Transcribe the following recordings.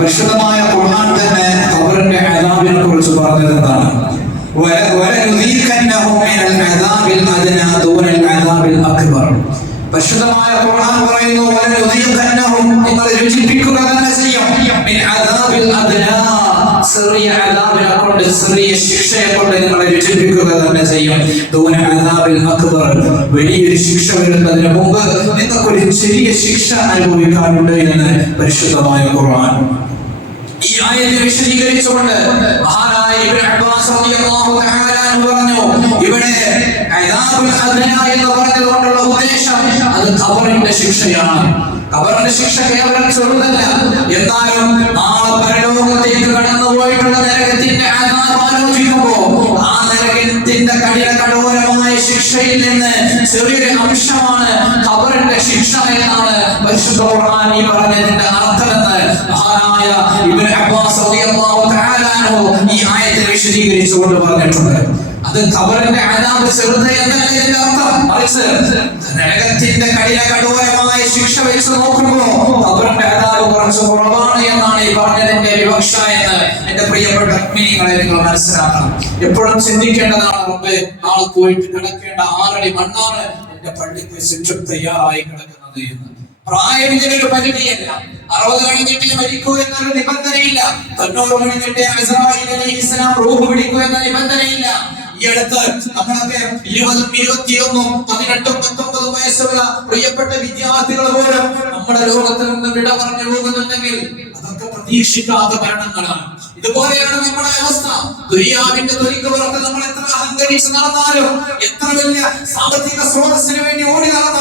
പരിശുദ്ധമായ ഖുർആൻ തന്നെ ഖബറിന്റെ അദാബിനെ കുറിച്ച് പറഞ്ഞത് എന്താണ് വല- വലനുദീഖന്നഹും മിനൽ അദാബിൽ അദ്നാ ദൂനൽ അദാബിൽ അക്ബർ. പരിശുദ്ധമായ ഖുർആൻ പറയുന്നു നിങ്ങൾ രുചിപ്പിക്കുക തന്നെ ചെയ്യും. ചെറിയ അദാബിനെ കൊണ്ട് ചെറിയ ശിക്ഷയെ കൊണ്ട് നിങ്ങളെ രുചിപ്പിക്കുക തന്നെ ചെയ്യും. ദൂന അദാബിൽ അക്ബർ വലിയൊരു ശിക്ഷ വരുന്നതിന് മുമ്പ് നിങ്ങൾക്കൊരു ചെറിയ ശിക്ഷ അനുഭവിക്കാനുണ്ട് എന്ന് പരിശുദ്ധമായ ഖുർആൻ. ഈ ആയത്ത് വിശദീകരിച്ചുകൊണ്ട് മഹാനായ ഇബ്നു അബ്ബാസ് റളിയല്ലാഹു പറഞ്ഞു ഇവിടെ അദാബുൽ അദ്ന എന്ന് പറഞ്ഞതുകൊണ്ടുള്ള ഉദ്ദേശം അത് ഖബറിന്റെ ശിക്ഷയാണ്. ഖബറിന്റെ ശിക്ഷ കേവലം ചെറുതല്ല. എന്നാലും നാളെ പരലോകത്തേക്ക് കടന്നു പോയിട്ടുള്ള നരകത്തിന്റെ അദാബ് ആലോചിക്കുമ്പോൾ ആ നരകത്തിന്റെ കഠിന കഠോരമായ ശിക്ഷയിൽ നിന്ന് ചെറിയൊരു അംശമാണ് കബറിന്റെ ശിക്ഷ എന്നാണ് പരിശുദ്ധ ഖുർആൻ ഈ പറഞ്ഞതിന്റെ അർത്ഥമെന്ന് മഹാനായ ഇബ്നു അബ്ബാസ് ഈ ആയത്തെ വിശദീകരിച്ചുകൊണ്ട് പറഞ്ഞിട്ടുണ്ട്. അത് ഖബറിന്റെ അനാഥ ചെറുത് അർത്ഥം? മറിച്ച് നരകത്തിന്റെ കഠിന കടുവരമായ ശിക്ഷ വെച്ച് നോക്കുമ്പോൾ ഖബറിന്റെ അനാഥ കുറച്ച് കുറവാണ് എന്നാണ് ഈ പറഞ്ഞതിന്റെ വിവക്ഷ എന്ന് എന്റെ പ്രിയപ്പെട്ട അഗ്നികളെ നിങ്ങൾ മനസ്സിലാക്കണം. എപ്പോഴും ചിന്തിക്കേണ്ടതാണ് റബ്ബേ നാളെ പോയിട്ട് കിടക്കേണ്ട ആറടി മണ്ണാണ് എന്റെ പള്ളിക്ക് ചുറ്റും തയ്യാറായി കിടക്കുന്നത് എന്ന്. പ്രായം പരിധിയല്ല. അറുപത് കഴിഞ്ഞിട്ട് മരിക്കൂ എന്നൊരു നിബന്ധനയില്ല. തൊണ്ണൂറ് കഴിഞ്ഞിട്ട് ഇസ്ലാം റൂഹ് പിടിക്കൂ എന്ന നിബന്ധനയില്ല. ഈ അടുത്ത് നമ്മളൊക്കെ ഇരുപതും ഇരുപത്തിയൊന്നും പതിനെട്ടും പത്തൊമ്പതും വയസ്സുള്ള പ്രിയപ്പെട്ട വിദ്യാർത്ഥികൾ പോലും നമ്മുടെ ലോകത്തിൽ നിന്ന് വിട പറഞ്ഞു പോകുന്നുണ്ടെങ്കിൽ അതൊക്കെ പ്രതീക്ഷിക്കാത്ത മരണങ്ങളാണ്. ഇതുപോലെയാണ് നമ്മുടെ അവസ്ഥ. ദുര്യാവിന്റെ തൊലിക്ക് നമ്മൾ എത്ര അഹങ്കരിച്ച് നടന്നാലും എത്ര വലിയ സാമ്പത്തിക സ്രോതസ്സിന് വേണ്ടി ഓടി നടന്നാലും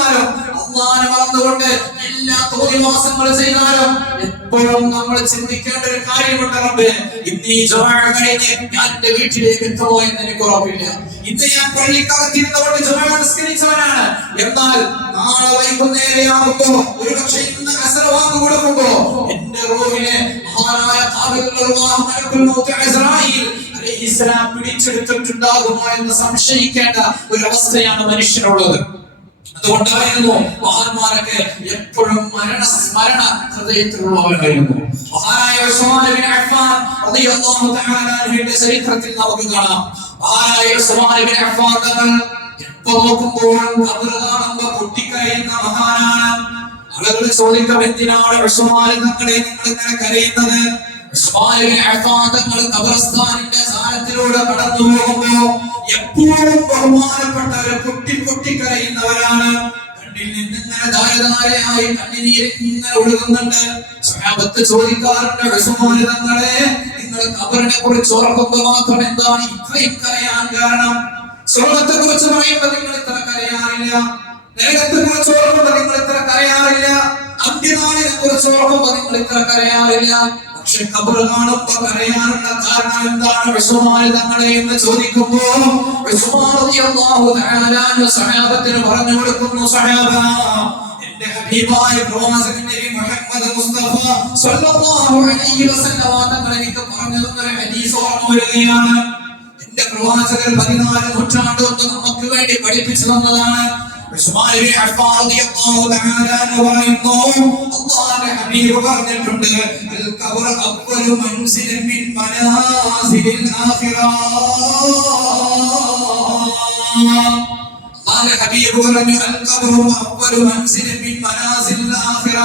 അള്ളാനെ മറന്നുകൊണ്ട് എല്ലാ തോന്നിവാസങ്ങളും ചെയ്താലും എപ്പോഴും നമ്മൾ ചിന്തിക്കേണ്ട ഒരു കാര്യമുണ്ട് റബ്ബേ. ഇന്ന് ഈ ജുമാ കഴിഞ്ഞ് ഞാൻ എന്റെ വീട്ടിലേക്ക് എത്തുമോ എന്ന് എനിക്ക് ഉറപ്പില്ല. ഇന്ന് ഞാൻ പള്ളിക്കകത്തിരുന്നുകൊണ്ട് ജുമാ നിസ്കരിച്ചവനാണ്. എന്നാൽ നാളെ വൈകുന്നേരമാകുമ്പോ ഒരു പക്ഷെ ഇന്ന് അസർ വാങ്ങു കൊടുക്കുമ്പോ എന്റെ റൂഹിനെ മഹാനായ പിടിച്ചെടുത്തിട്ടുണ്ടാകുമോ എന്ന് സംശയിക്കേണ്ട ഒരു അവസ്ഥയാണ് മനുഷ്യനുള്ളത്. അതുകൊണ്ടായിരുന്നു മഹാന്മാരൊക്കെ എപ്പോഴും മരണ സ്മരണ ഹൃദയത്തിലുള്ളവരായിരുന്നു മഹാനായ ചരിത്രത്തിൽ നമുക്ക് കാണാം. മഹാനായ എപ്പോ നോക്കുമ്പോൾ ഖബർ കാണുമ്പോൾ പൊട്ടിക്കരയുന്ന മഹാനാണ്. ആളുകൾ ചോദിക്കും എന്തിനാണ് ഉസ്മാൻ തങ്ങളെ നിങ്ങൾ ഇങ്ങനെ കരയുന്നത്? തങ്ങൾ ഖബർസ്ഥാനിന്റെ സാരത്തിലൂടെ കടന്നു പോകുമ്പോ എപ്പോഴും ബഹുമാനപ്പെട്ടവരെ ധാരധാരയായി കണ്ണുനീര് ഇങ്ങനെ ഒഴുകുന്നുണ്ട്. സ്വഹാബത്ത് ചോദിക്കാറുണ്ട് തങ്ങളെ നിങ്ങൾ കബറിനെ കുറിച്ച് ഓർക്കുമ്പോൾ മാത്രം എന്താണ് ഇത്രയും കരയാൻ കാരണം? സ്വർണത്തെ കുറിച്ച് പറയുമ്പോൾ നിങ്ങൾ ഇത്ര കരയാറില്ല. നരകത്തെ കുറിച്ച് ഓർക്കുമ്പോൾ നിങ്ങൾ ഇത്ര കരയാറില്ല. അന്ത്യനാളിനെ കുറിച്ച് ഓർക്കുമ്പോൾ നിങ്ങൾ ഇത്ര കരയാറില്ല. പക്ഷെ കബർ കാണുമ്പോ കരയാനുള്ള കാരണം എന്താണ്? വിശ്വമാര് തങ്ങളെ എന്ന് ചോദിക്കുമ്പോ അൻഹു സഹാബത്തിന് പറഞ്ഞു കൊടുക്കുന്നു സഹാബ എന്റെ പ്രവാചകൻ നബി മുഹമ്മദ് മുസ്തഫ സ്വല്ലല്ലാഹു അലൈഹി വസല്ലം തങ്ങൾ എനിക്ക് പറഞ്ഞു തന്ന ഹദീസ് ഓർമ്മ വരികയാണ്. പ്രവാചകർ പതിനാല് നൂറ്റാണ്ട് കൊണ്ട് നമുക്ക് വേണ്ടി പഠിപ്പിച്ചു തന്നതാണ്. പറഞ്ഞിട്ടുണ്ട് അൽ ഖബർ അവ്വലു മൻസിലിൻ മിൻ മനാസിലിൽ منزل من منازل ആഖിറ.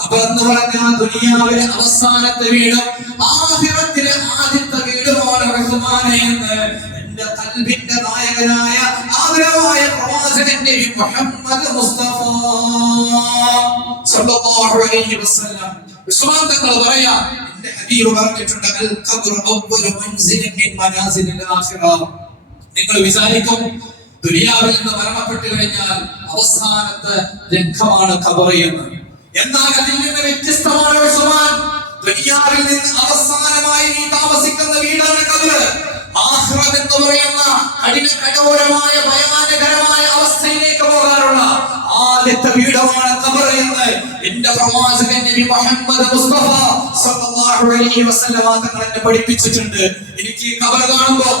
ഖബർ എന്ന് പറഞ്ഞാൽ ദുനിയാവിലെ അവസാനത്തെ വീടും ആഹിറത്തിലെ ആദ്യത്തെ വീടുമാണ് റഹ്മാനെ എന്ന് എന്റെ കൽബിന്റെ നായകനായ ആദരവായ പ്രവാചകന്റെ മുഹമ്മദ് മുസ്തഫ സല്ലല്ലാഹു അലൈഹി വസല്ലം. തങ്ങൾ പറയാ എന്റെ ഹബീബ് പറഞ്ഞിട്ടുണ്ട് അൽ ഖബ്ർ അവ്വലു മൻസിലിൻ മിൻ മനാസിലിൽ നിങ്ങൾ വിചാരിക്കും ദുനിയാവിൽ നിന്ന് മരണപ്പെട്ടു കഴിഞ്ഞാൽ അവസാനത്തെ രംഗമാണ് ഖബർ എന്ന്. എന്നാൽ അതിൽ നിന്ന് വ്യത്യസ്തമാണ് ദുനിയാവിൽ നിന്ന് അവസാനമായി നീ താമസിക്കുന്ന വീടാണ് കബറ് ആഹ്റം എന്ന് പറയുന്ന കഠിന കഠോരമായ ഭയാനകരമായ അവസ്ഥയിലേക്ക് പോകാനുള്ള ആദ്യത്തെ വീടമാണ് ഖബർ എന്ന് എന്റെ പ്രവാചകൻ നബി മുഹമ്മദ് മുസ്തഫ സല്ലല്ലാഹു അലൈഹി വസല്ലമ തങ്ങൾ പഠിപ്പിച്ചിട്ടുണ്ട്. എനിക്ക് ഈ കാണുമ്പോൾ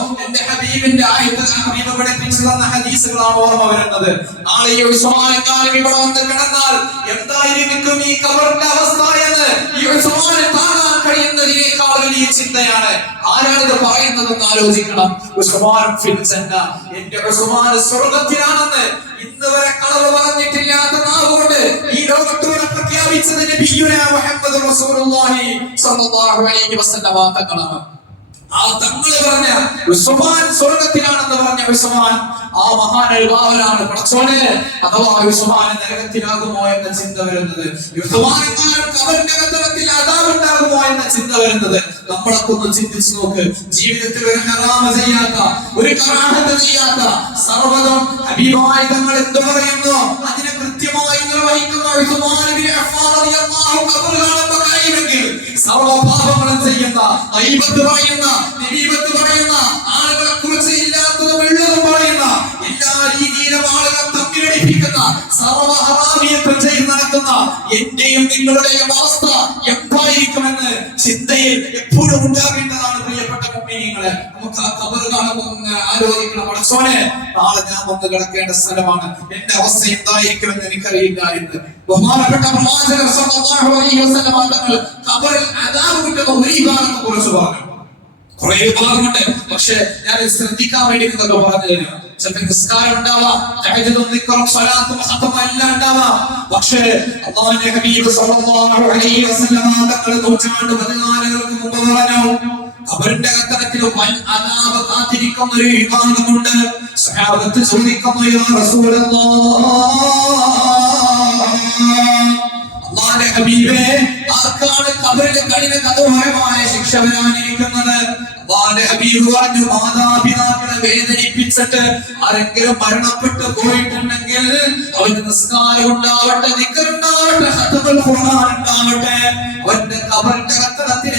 ഹബീബിന്റെ ആയത്ത് ഹബീബ് പഠിപ്പിച്ചു തന്ന ഹദീസുകളാണ് ഓർമ്മ വരുന്നത്. നാളെ ഈ ഉസ്മാനെക്കാലം ഇവിടെ വന്ന് കിടന്നാൽ എന്തായിരിക്കും ഈ കബറിന്റെ അവസ്ഥ എന്ന് ഈ ഉസ്മാനെ താങ്ങാൻ കഴിയുന്നതിനേക്കാൾ വലിയ ചിന്തയാണ്. ആരാണിത് പറയുന്നതെന്ന് ആലോചിക്കണം. ഉസ്മാൻ ഫിൽ ജന്ന എന്റെ ഉസ്മാൻ സ്വർഗത്തിലാണെന്ന് ഇന്ന് വരെ കളവ് പറഞ്ഞിട്ടില്ലാത്ത നാവുകൊണ്ട് ഈ ലോകത്തോടെ പ്രഖ്യാപിച്ചത് നബിയുനാ മുഹമ്മദ് റസൂലുള്ളാഹി സ്വല്ലല്ലാഹു അലൈഹി വസല്ലമ തങ്ങളാണ് ആ തങ്ങൾ ഉസ്മാൻ സ്വർഗത്തിലാണെന്ന് പറഞ്ഞ ഉസ്മാൻ ആ മഹാനുഭാവനാണ് പടച്ചോനെ അഥവാ ഉസ്മാൻ നരകത്തിലാകുമോ എന്ന ചിന്ത വരുന്നത്. കത്തറത്തിൽ അതാവുണ്ടാകുമോ എന്ന ചിന്ത വരുന്നത്. നമ്മളൊക്കെ ഒന്ന് ചിന്തിച്ചു നോക്ക്. ജീവിതത്തിൽ ഒരു ഹറാമ ചെയ്യാത്ത ഒരു കറാഹത്ത് ചെയ്യാത്ത സർവതും ഹബീബായി തങ്ങൾ എന്ത് പറയുന്നു? അതിനെ കൃത്യമായി നിർവഹിക്കുന്ന ഉസ്മാൻ ഇബ്നു അഫ്ഫാൻ എന്റെയും നിങ്ങളുടെയും അവസ്ഥ എപ്പായിരിക്കുമെന്ന് ചിന്തയിൽ എപ്പോഴും ഉണ്ടാകേണ്ടതാണ് പ്രിയപ്പെട്ട കുട്ടികളെ നമുക്ക് ആ കബർ കാണുന്ന ആലോചിക്കണം. അടച്ചോനെ നാളെ ഞാൻ വന്ന് കിടക്കേണ്ട സ്ഥലമാണ്. എന്റെ അവസ്ഥ എന്തായിരിക്കുമെന്ന് എനിക്കറിയില്ല എന്ന്. ബഹുമാനപ്പെട്ട പ്രവാചകർ തങ്ങൾ കബറിൽ അദാബ് കിട്ടുന്ന ഒരു കുറിച്ച് പറഞ്ഞു. കുറെ ഭാഗമുണ്ട് പക്ഷെ ഞാൻ ശ്രദ്ധിക്കാൻ വേണ്ടി പറഞ്ഞു തരാം ചിലപ്പോൾ നിസ്കാരം ഉണ്ടാവാം സ്വലാത്തും എല്ലാം ഉണ്ടാവാം. പക്ഷേ അല്ലാഹുവിന്റെ ഹബീബ് സല്ലല്ലാഹു അലൈഹി വസല്ലം തങ്ങൾ നൂറ്റാണ്ട് പതിനാലുകൾക്ക് മുമ്പ് പറഞ്ഞു അവരുടെ കത്തരത്തിൽ വൻ കാത്തിരിക്കുന്ന ഒരു വിഭാഗമുണ്ട്. സഹാബത്ത് ചോദിക്കുന്നു യാ റസൂലല്ലാഹ് അള്ളാന്റെ ഹബീബേ ആർക്കാണ് കബറിലെ കഠിന കഠോരമായ ശിക്ഷ വരാനിരിക്കുന്നത്? അള്ളാന്റെ ഹബീബ് പറഞ്ഞു മാതാപിതാക്കളെ വേദനിപ്പിച്ചിട്ട് ആരെങ്കിലും മരണപ്പെട്ടു പോയിട്ടുണ്ടെങ്കിൽ അവന് നിസ്കാരം ഉണ്ടാവട്ടെ നിക്കറുണ്ടാവട്ടെ ഖത്തമുൽ ഖുർആൻ ഉണ്ടാവട്ടെ. അവന്റെ കബറിന്റെ അങ്ങ്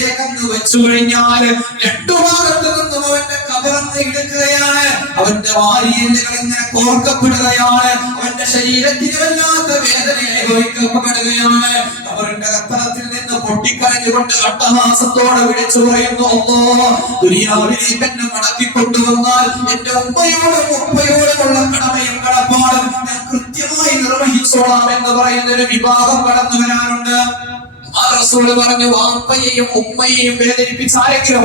വെച്ചു കഴിഞ്ഞാൽ രണ്ടു ഭാഗത്തു നിന്നും അവന്റെ കബറന്ന് എടുക്കുകയാണ്. അവന്റെ വാരിയല്ലുകൾ ഇങ്ങനെ കോർക്കപ്പെടുകയാണ്. അവന്റെ ശരീരത്തിന് വല്ലാത്ത വേദന അനുഭവിക്കപ്പെടുകയാണ് അവരുടെ കത്തറത്തിൽ നിന്ന് പൊട്ടിക്കരഞ്ഞുകൊണ്ട് അട്ടഹാസത്തോടെ വിളിച്ചു പറയുന്നു ഒന്നോ ദുരിയാവിലേക്ക് എന്നെ മടക്കി കൊണ്ടുവന്നാൽ എന്റെ ഉമ്മയോടും ഉപ്പയോടുമുള്ള കടമയും കടപ്പാടും ഞാൻ കൃത്യമായി നിർവഹിച്ചോളാം എന്ന് പറയുന്ന ഒരു വിഭാഗം കടന്നു വരാനുണ്ട് ആ റസൂൽ പറഞ്ഞു വാപ്പയെയും ഉമ്മയെയും വേദനിപ്പിച്ച ആരെങ്കിലും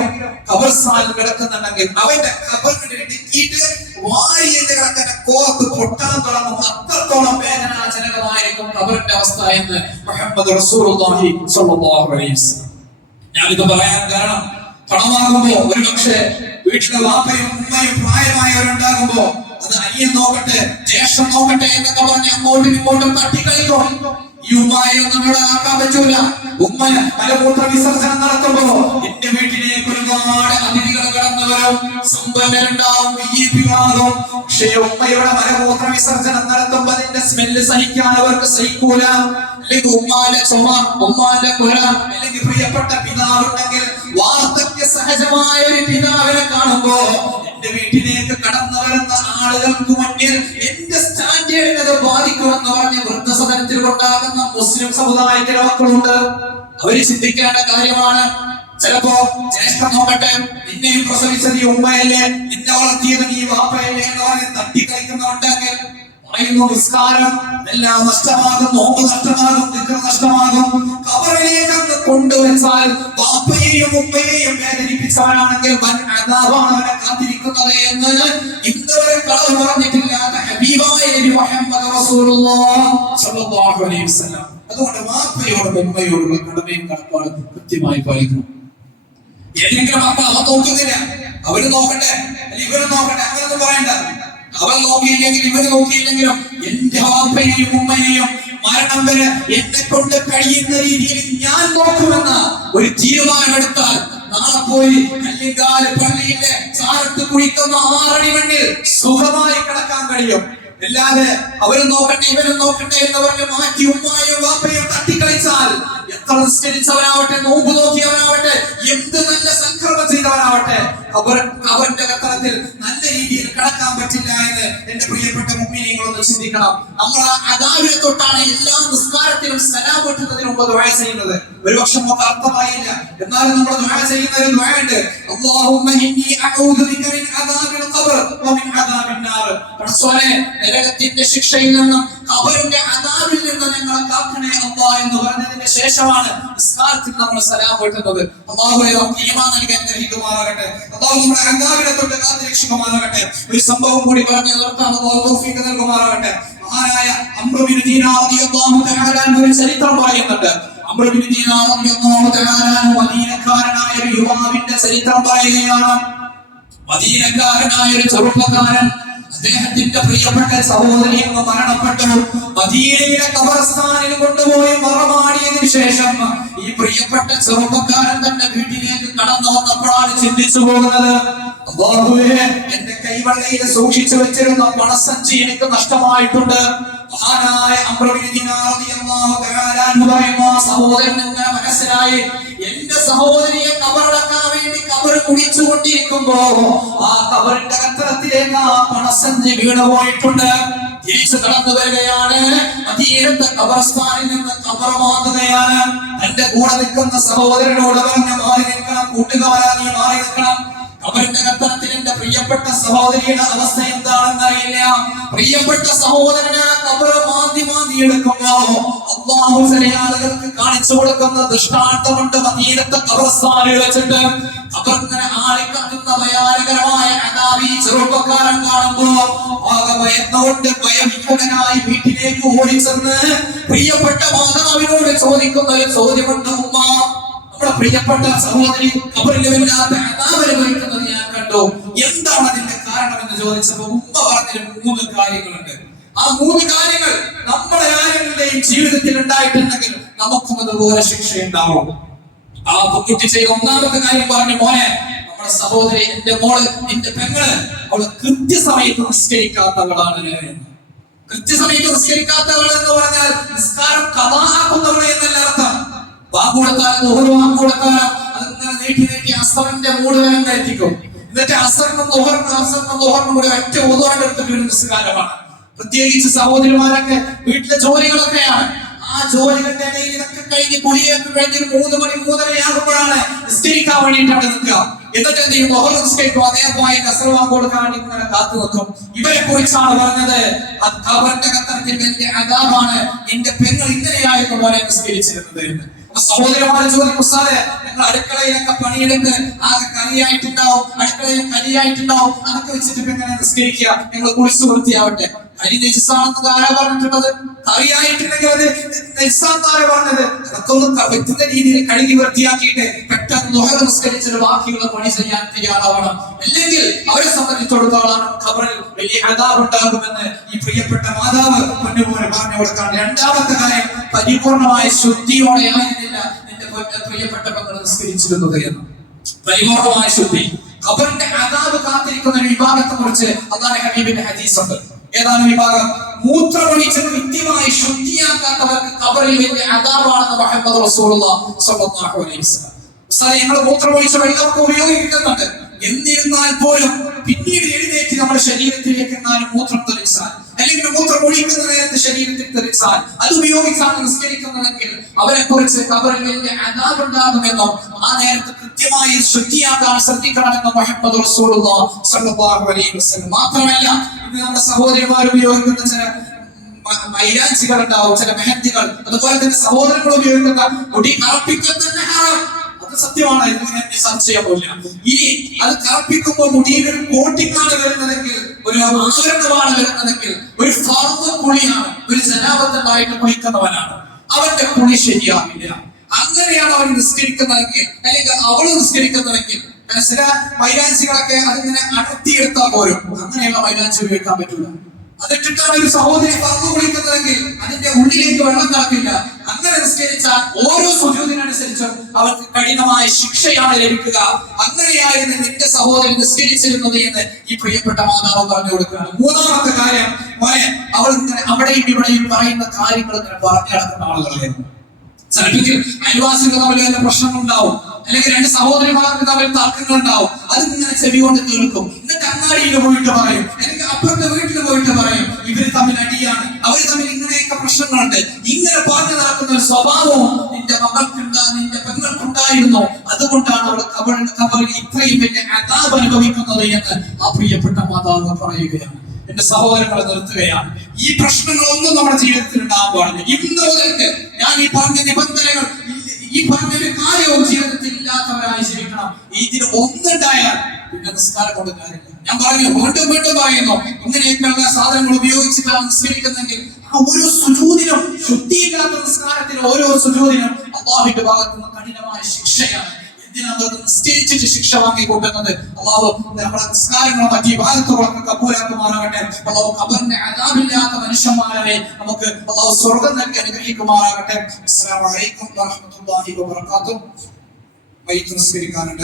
കബർസ്ഥാനിൽ കിടക്കുന്നുണ്ടെങ്കിൽ അവന്റെ കബറിന് ഇടുക്കിയിട്ട് വാരിയെന്ന് കിടക്കുന്ന കോത്ത് പൊട്ടാൻ തുടങ്ങും. അത്രത്തോളം വേദനാജനകമായിരിക്കും കബറിന്റെ അവസ്ഥ എന്ന് മുഹമ്മദ് വസല്ലം. ഞാനിത് പറയാൻ കാരണം പണമാകുമ്പോ ഒരു പക്ഷേ വീട്ടിലെ വാപ്പയും ഉമ്മയും പ്രായമായവരുണ്ടാകുമ്പോ അത് അനിയൻ നോക്കട്ടെ ദേഷ്യം നോക്കട്ടെ എന്നൊക്കെ പറഞ്ഞ് അങ്ങോട്ടും ഇങ്ങോട്ടും തട്ടിക്കളിക്കും. ഈ ഉമ്മായി ഒന്നും ഇവിടെ ആക്കാൻ പറ്റൂല. ഉമ്മ മലമൂത്ര വിസർജനം നടത്തുമ്പോ എന്റെ വീട്ടിലേക്ക് ഒരുപാട് അതിഥികൾ കടന്നു വരും. സമ്പന്നരുണ്ടാവും വിയ്യപ്പികളാകും പക്ഷേ ഉമ്മയുടെ മലമൂത്ര വിസർജനം നടത്തുമ്പോ അതിന്റെ സ്മെല്ല് സഹിക്കാൻ അവർക്ക് സഹിക്കൂല. അല്ലെങ്കിൽ ഉമ്മാന്റെ ചുമ ഉമ്മാന്റെ കുല അല്ലെങ്കിൽ പ്രിയപ്പെട്ട പിതാവുണ്ടെങ്കിൽ വാർദ്ധക്യ സഹജമായ ഒരു പിതാവിനെ കാണുമ്പോ എന്റെ വീട്ടിലേക്ക് കടന്നു വരുന്ന ആളുകൾക്ക് മുന്നിൽ എന്റെ അത് ബാധിക്കുമെന്ന് പറഞ്ഞ് വൃദ്ധസദനത്തിൽ കൊണ്ടാകുന്ന മുസ്ലിം സമുദായത്തിലെ മക്കളുണ്ട്. അവർ ചിന്തിക്കേണ്ട കാര്യമാണ്. ചിലപ്പോ ജ്യേഷ്ഠം നോക്കട്ടെ നിന്നെയും പ്രസവിച്ചത് ഈ ഉമ്മയല്ലേ നിന്നെ വളർത്തിയത് നീ വാപ്പയല്ലേ എന്ന് പറഞ്ഞ് തട്ടിക്കളിക്കുന്നുണ്ടെങ്കിൽ പറയുന്നു നിസ്കാരം എല്ലാം നഷ്ടമാകും നോമ്പ് നഷ്ടമാകും നിക്കർ നഷ്ടമാകും. കബറിലേക്ക് കൊണ്ടുവച്ചാൽ ബാപ്പയെയും ഉമ്മയെയും വേദനിപ്പിച്ചവനാണെങ്കിൽ വൻ അതാവാണ് അവനെ കാത്തിരിക്കുന്നത് എന്ന് ഇന്നുവരെ കളവ് പറഞ്ഞിട്ടില്ലാത്ത ഹബീബായ നബി മുഹമ്മദ് റസൂലുള്ളാഹി സ്വല്ലല്ലാഹു അലൈഹി വസല്ലം. അതുകൊണ്ട് വാപ്പയോടും ഉമ്മയോടുള്ള കടമയും കടപ്പാടും കൃത്യമായി പാലിക്കണം. ഏതെങ്കിലും മക്കൾ അവൻ നോക്കുന്നില്ല. അവർ നോക്കട്ടെ. ഇവർ നോക്കട്ടെ. അങ്ങനൊന്നും പറയണ്ട. അവൻ നോക്കിയില്ലെങ്കിൽ ഇവർ നോക്കിയില്ലെങ്കിലും എന്റെ വാപ്പയെയും ഉമ്മയെയും മരണം വരെ എന്നെ കൊണ്ട് കഴിയുന്ന രീതിയിൽ ഞാൻ നോക്കുമെന്ന ഒരു തീരുമാനമെടുത്താൽ നാളെ പോയി കല്ലിങ്കാൽ പള്ളിയിലെ സാരത്ത് കുഴിക്കുന്ന ആറടി മണ്ണിൽ സുഖമായി കിടക്കാൻ കഴിയും. അല്ലാതെ അവരും നോക്കട്ടെ ഇവരും നോക്കട്ടെ എന്ന് പറഞ്ഞ് മാറ്റി ഉമ്മായും വാപ്പയും തട്ടിക്കളിച്ചാൽ എത്ര നിസ്കരിച്ചവനാവട്ടെ നോമ്പ് നോക്കിയവനാവട്ടെ എന്ത് നല്ല സംക്രമം ചെയ്തവനാവട്ടെ അവർ അവന്റെ കത്തറത്തിൽ നല്ല രീതിയിൽ കടക്കാൻ പറ്റില്ല എന്ന് എന്റെ പ്രിയപ്പെട്ട മുമ്പിനെങ്ങളൊന്ന് ചിന്തിക്കണം. നമ്മൾ അതാവിനെ തൊട്ടാണ് എല്ലാ സലാം വെട്ടുന്നതിന് മുമ്പ് ദുആ ചെയ്യുന്നത്. ഒരുപക്ഷെ നമുക്ക് അർത്ഥമായില്ല. എന്നാലും നമ്മൾ ദുആ ചെയ്യുന്ന ഒരു ദുആ ഉണ്ട് അല്ലാഹുമ്മ ഇന്നി അഊദു ബിക മിൻ അദാബിൽ ഖബർ മിൻ അദാബിൻ നാർ. പടച്ചോനെ നരകത്തിന്റെ ശിക്ഷയിൽ നിന്നും ഖബറിന്റെ അദാബിൽ നിന്നും ഞങ്ങളെ കാക്കണേ അല്ലാഹ് എന്ന് പറഞ്ഞതിന് ശേഷമാണ് നിസ്കാരത്തിൽ നമ്മൾ സലാം വീട്ടുന്നത്. അല്ലാഹുവേ നമുക്ക് ഈമാൻ നൽകാൻ ഗ്രഹിക്കുമാറാകട്ടെ അല്ലാഹു നമ്മുടെ അദാബിനെ തൊട്ട് കാത്തു രക്ഷിക്കുമാറാകട്ടെ ഒരു സംഭവം കൂടി പറഞ്ഞു നിർത്താൻ അല്ലാഹു തൗഫീഖ് നൽകുമാറാകട്ടെ. മഹാനായ ഒരു ചരിത്രം പറയുന്നുണ്ട്. മദീനക്കാരനായ ഒരു യുവാവിന്റെ ചരിത്രം പറയുകയാണ്. മദീനക്കാരനായ ഒരു ചെറുപ്പക്കാരൻ അദ്ദേഹത്തിന്റെ പ്രിയപ്പെട്ട സഹോദരി അങ്ങ് മരണപ്പെട്ടു. മദീനയിലെ കബർസ്ഥാനിൽ കൊണ്ടുപോയി മറമാടിയതിനു ശേഷം ഈ പ്രിയപ്പെട്ട ചെറുപ്പക്കാരൻ തന്റെ വീട്ടിലേക്ക് കടന്നു വന്നപ്പോഴാണ് ചിന്തിച്ചു പോകുന്നത് എന്റെ കൈവള്ളയിൽ സൂക്ഷിച്ചു വെച്ചിരുന്ന പണസഞ്ചി എനിക്ക് നഷ്ടമായിട്ടുണ്ട്. മഹാനായ ഇങ്ങനെ മനസ്സിലായി. എന്റെ സഹോദരിയെ കബറടക്കാൻ വേണ്ടി കബർ കുടിച്ചുകൊണ്ടിരിക്കുമ്പോ ആ കബറിന്റെ കത്തരത്തിലേക്ക് ആ പണസഞ്ചി വീണ് പോയിട്ടുണ്ട്. തിരിച്ചു കടന്നു വരികയാണ്. അതീരത്തെ കബർസ്ഥാനിൽ നിന്ന് കബർ മാന്തുകയാണ്. തന്റെ കൂടെ നിൽക്കുന്ന സഹോദരനോട് പറഞ്ഞ് മാറി നിൽക്കണം കൂട്ടുകാരാ നീ മാറി നിൽക്കണം. കബറിന്റെ കത്തരത്തിൽ എന്റെ പ്രിയപ്പെട്ട സഹോദരിയുടെ അവസ്ഥ എന്താണെന്ന് അറിയില്ല പ്രിയപ്പെട്ട സഹോദരനെ കബറ് എടുക്കുമ്പോ അള്ളാഹു ചില ആളുകൾക്ക് കാണിച്ചു കൊടുക്കുന്ന ദൃഷ്ടാന്തമുണ്ട്. മദീനത്തെ കബർസ്ഥാനിൽ വെച്ചിട്ട് കബറിങ്ങനെ ആളിക്കത്തുന്ന ഭയാനകരമായ അതാവി ചെറുപ്പക്കാരൻ കാണുമ്പോ ആകെ ഭയന്നുകൊണ്ട് ഭയവിമുഖനായി വീട്ടിലേക്ക് ഓടിച്ചെന്ന് പ്രിയപ്പെട്ട മാതാവിനോട് ചോദിക്കുന്ന ഒരു ചോദ്യമുണ്ട് ഉമ്മ നമ്മുടെ പ്രിയപ്പെട്ട സഹോദരി കബറിലുമില്ലാത്ത അതാവരെ വഹിക്കുന്നത് ഞാൻ കണ്ടു. എന്താണ് അതിന്റെ കാരണം എന്ന് ചോദിച്ചപ്പോ ഉമ്മ പറഞ്ഞ മൂന്ന് കാര്യങ്ങളുണ്ട്. ആ മൂന്ന് കാര്യങ്ങൾ നമ്മുടെ ആരെങ്കിലും ജീവിതത്തിൽ ഉണ്ടായിട്ടുണ്ടെങ്കിൽ നമുക്കും അതുപോലെ ശിക്ഷ ശിക്ഷയുണ്ടാവും ആ കുട്ടി ചെയ്ത ഒന്നാമത്തെ കാര്യം പറഞ്ഞു മോനെ നമ്മുടെ സഹോദരി എന്റെ മോൾ എന്റെ പെങ്ങൾ അവൾ കൃത്യസമയത്ത് നിസ്കരിക്കാത്തവളാണ്. കൃത്യസമയത്ത് നിസ്കരിക്കാത്തവൾ എന്ന് പറഞ്ഞാൽ നിസ്കാരം കഥാക്കുന്നവൾ എന്നല്ല അർത്ഥം. വാക്ക് കൊടുത്താലും ഓരോ വാക്ക് കൊടുത്താലും അതിങ്ങനെ നീട്ടി നീട്ടി അസറിന്റെ മൂട് വരെ എത്തിക്കും. എന്നിട്ട് അസറിനും ദോഹറിനും അസറിനും ദോഹറിനും കൂടെ ഒറ്റ ഓതോടെ എടുത്തിട്ട് നിസ്കാരമാണ്. പ്രത്യേകിച്ച് സഹോദരിമാരൊക്കെ വീട്ടിലെ ജോലികളൊക്കെയാണ്. ആ ജോലികളുടെ ഇടയിൽ ഇതൊക്കെ കഴിഞ്ഞ് കുളിയൊക്കെ കഴിഞ്ഞ് ഒരു മൂന്ന് മണി മൂന്നരയാകുമ്പോഴാണ് നിസ്കരിക്കാൻ വേണ്ടിയിട്ട് അവിടെ നിൽക്കുക. എന്നിട്ട് എന്ത് ചെയ്യും? ബഹുൾ നിസ്കരിക്കും. അതേപോലെ കസർവാൻ കൊടുക്കാൻ ഇങ്ങനെ കാത്തു നിൽക്കും. ഇവരെ കുറിച്ചാണ് പറഞ്ഞത് അത് ഖബറിന്റെ കത്തരത്തിൽ വലിയ അതാപാണ് എന്റെ പെങ്ങൾ ഇങ്ങനെയായിരുന്നു പോലെ നിസ്കരിച്ചിരുന്നത് സഹോദരമാരെ ചോദിക്കും സാറേ നിങ്ങൾ അടുക്കളയിലൊക്കെ പണിയെടുത്ത് ആകെ കലിയായിട്ടുണ്ടാവും അടുക്കളയിൽ കലിയായിട്ടുണ്ടാവും അതൊക്കെ വെച്ചിട്ട് എങ്ങനെ നിസ്കരിക്കുക? നിങ്ങൾ കുളിച്ചു വൃത്തിയാവട്ടെ. കരി നെയ്സാണെന്ന് ആരാ പറഞ്ഞിട്ടുള്ളത്. കറിയായിട്ടില്ലെങ്കിൽ അത് നെയ്സാന്ന് ആരാ പറഞ്ഞത്. അതൊക്കെ പറ്റുന്ന രീതിയിൽ കഴുകി വൃത്തിയാക്കിയിട്ട് പെട്ടെന്ന് നുഹ നമസ്കരിച്ചിട്ട് ബാക്കിയുള്ള പണി ചെയ്യാൻ തയ്യാറാവണം. അല്ലെങ്കിൽ അവരെ സംബന്ധിച്ചിടത്തോളം ഖബറിൽ വലിയ അതാബ് ഉണ്ടാകുമെന്ന് ഈ പ്രിയപ്പെട്ട മാതാവ് പൊന്നുപോലെ പറഞ്ഞു കൊടുക്കാണ് രണ്ടാമത്തെ കാര്യം പരിപൂർണമായ ശുദ്ധിയോടെ ആയിരുന്നില്ല എന്റെ പ്രിയപ്പെട്ട മകൾ നിസ്കരിച്ചിരുന്നത് എന്ന്. പരിപൂർണമായ ശുദ്ധി. ഖബറിന്റെ അതാബ് കാത്തിരിക്കുന്ന ഒരു വിഭാഗത്തെ കുറിച്ച് അള്ളാഹ് ഹബീബിന്റെ ഹദീസ് ഉണ്ട് ഏതാണ് വിഭാഗം മൂത്രമൊഴിച്ച് കൃത്യമായി ശുദ്ധിയാക്കാത്തവർക്ക് കബറിൽ വലിയ അതാവാണെന്ന് മുഹമ്മദ് റസൂലുള്ളാഹി സ്വല്ലല്ലാഹു അലൈഹി ഞങ്ങൾ മൂത്രമൊഴിച്ച വെള്ളമൊക്കെ ഉപയോഗിക്കുന്നുണ്ട് എന്നിരുന്നാൽ പോലും പിന്നീട് എഴുന്നേറ്റ് നമ്മുടെ ശരീരത്തിലേക്ക് എന്നാലും മൂത്രം തെളിച്ചാൽ അല്ലെങ്കിൽ മൂത്രം ഒഴിക്കുന്ന നേരത്തെ ശരീരത്തിൽ തെളിച്ചാൽ അത് ഉപയോഗിച്ചാണ് നിസ്കരിക്കുന്നതെങ്കിൽ അവരെ കുറിച്ച് കബറിൽ വലിയ ആ നേരത്തെ കൃത്യമായി ശുദ്ധിയാക്കാൻ ശ്രദ്ധിക്കണമെന്നും മുഹമ്മദ് വസല്ലം. മാത്രമല്ല ഇന്ന് നമ്മുടെ സഹോദരിമാർ ഉപയോഗിക്കുന്ന ചില മൈലാഞ്ചികൾ ഉണ്ടാവും ചില മെഹന്തികൾ അതുപോലെ തന്നെ സഹോദരങ്ങൾ ഉപയോഗിക്കുന്ന മുടി കറപ്പിക്കൽ തന്നെ ഹറാം അത് സത്യമാണ്. എന്ന് ഞാൻ സംശയം ഇനി അത് കറപ്പിക്കുമ്പോൾ മുടിയിൽ ഒരു കോട്ടിംഗ് വരുന്നതെങ്കിൽ ഒരു ആവരണമാണ് വരുന്നതെങ്കിൽ ഒരു ഫാർമ കുളിയാണ് ഒരു ജനാപത്തുണ്ടായിട്ട് കുളിക്കുന്നവനാണ്. അവന്റെ കുളി ശരിയാവില്ല. അങ്ങനെയാണ് അവൻ നിസ്കരിക്കുന്നതെങ്കിൽ അല്ലെങ്കിൽ അവൾ നിസ്കരിക്കുന്നതെങ്കിൽ ചില മൈലാഞ്ചികളൊക്കെ അതിങ്ങനെ അടർത്തിയെടുത്താൽ പോരും അങ്ങനെയുള്ള മൈലാഞ്ചി ഉപയോഗിക്കാൻ പറ്റൂല. അതിട്ടിട്ടാണ് ഒരു സഹോദരി പങ്കു കുളിക്കുന്നതെങ്കിൽ അതിന്റെ ഉള്ളിലേക്ക് വെള്ളം കടക്കില്ല അങ്ങനെ നിസ്കരിച്ചാൽ ഓരോ സുജൂതിനനുസരിച്ചും അവർക്ക് കഠിനമായ ശിക്ഷയാണ് ലഭിക്കുക. അങ്ങനെയായിരുന്നു നിന്റെ സഹോദരൻ നിസ്കരിച്ചിരുന്നത് എന്ന് ഈ പ്രിയപ്പെട്ട മാതാവ് പറഞ്ഞു കൊടുക്കുകയാണ്. മൂന്നാമത്തെ കാര്യം മോനെ അവൾ ഇങ്ങനെ അവിടെയും ഇവിടെയും പറയുന്ന കാര്യങ്ങൾ ഇങ്ങനെ പറഞ്ഞു നടക്കുന്ന ആളുകളായിരുന്നു ചിലപ്പോൾ അയൽവാസികൾ തമ്മിൽ വല്ല പ്രശ്നങ്ങളുണ്ടാവും. അല്ലെങ്കിൽ രണ്ട് സഹോദരിമാർക്ക് തമ്മിൽ തർക്കങ്ങൾ ഉണ്ടാവും അതിങ്ങനെ ചെവി കൊണ്ട് കേൾക്കും. അങ്ങാടിയിൽ പോയിട്ട് പറയും. അല്ലെങ്കിൽ അപ്പുറത്തെ വീട്ടിൽ പോയിട്ട് പറയും. ഇവർ തമ്മിൽ അടിയാണ്. അവർ തമ്മിൽ ഇങ്ങനെയൊക്കെ പ്രശ്നങ്ങളുണ്ട്. ഇങ്ങനെ പറഞ്ഞു നടക്കുന്ന ഒരു സ്വഭാവവും നിന്റെ മകൾക്കുണ്ടാ നിന്റെ പെങ്ങൾക്കുണ്ടായിരുന്നു. അതുകൊണ്ടാണ് അവർ അവരുടെ കബറിൽ ഇത്രയും വലിയ അതാപ് അനുഭവിക്കുന്നത് എന്ന് ആ പ്രിയപ്പെട്ട മാതാവ് പറയുകയാണ്. എന്റെ സഹോദരങ്ങളെ നിർത്തുകയാണ്. ഈ പ്രശ്നങ്ങളൊന്നും നമ്മുടെ ജീവിതത്തിൽ ഉണ്ടാകുകയാണ് ഇന്ന് മുതൽക്ക് ഞാൻ ഈ പറഞ്ഞ നിബന്ധനകൾ ഈ- പറഞ്ഞ കാര്യവും ജീവിതത്തിൽ ഇല്ലാത്തവരായി ജീവിക്കണം. ഇതിന് പിന്നെ നിസ്കാരം കൊണ്ട് കാര്യമില്ല. ഞാൻ പറഞ്ഞു വീണ്ടും വീണ്ടും പറയുന്നു ഇങ്ങനെയൊക്കെയുള്ള സാധനങ്ങൾ ഉപയോഗിച്ചിട്ടാണ് നിസ്കരിക്കുന്നെങ്കിൽ ആ ഒരു സുജൂതിനും ശുദ്ധിയില്ലാത്ത നിസ്കാരത്തിന് ഓരോ സുജൂതിനും അള്ളാഹുവിന്റെ ഭാഗത്തുനിന്ന് കഠിനമായ ശിക്ഷയാണ്. നിശ്ചയിച്ചിട്ട് ശിക്ഷ വാങ്ങി കൂട്ടുന്നത് അള്ളാഹു നമ്മുടെ നിസ്കാരങ്ങളും മറ്റു വിഭാഗത്തുകളൊക്കെ കബൂലാക്കുമാറാകട്ടെ. അള്ളാഹു ഖബറിന്റെ അതാമില്ലാത്ത മനുഷ്യന്മാരെ നമുക്ക് അള്ളാഹു സ്വർഗം നൽകി അനുഗ്രഹിക്കുമാറാകട്ടെ. അസ്സലാമു അലൈക്കും വറഹ്മത്തുള്ളാഹി വബറകാതുഹു. വൈകിട്ട് നിസ്കരിക്കാനുണ്ട്.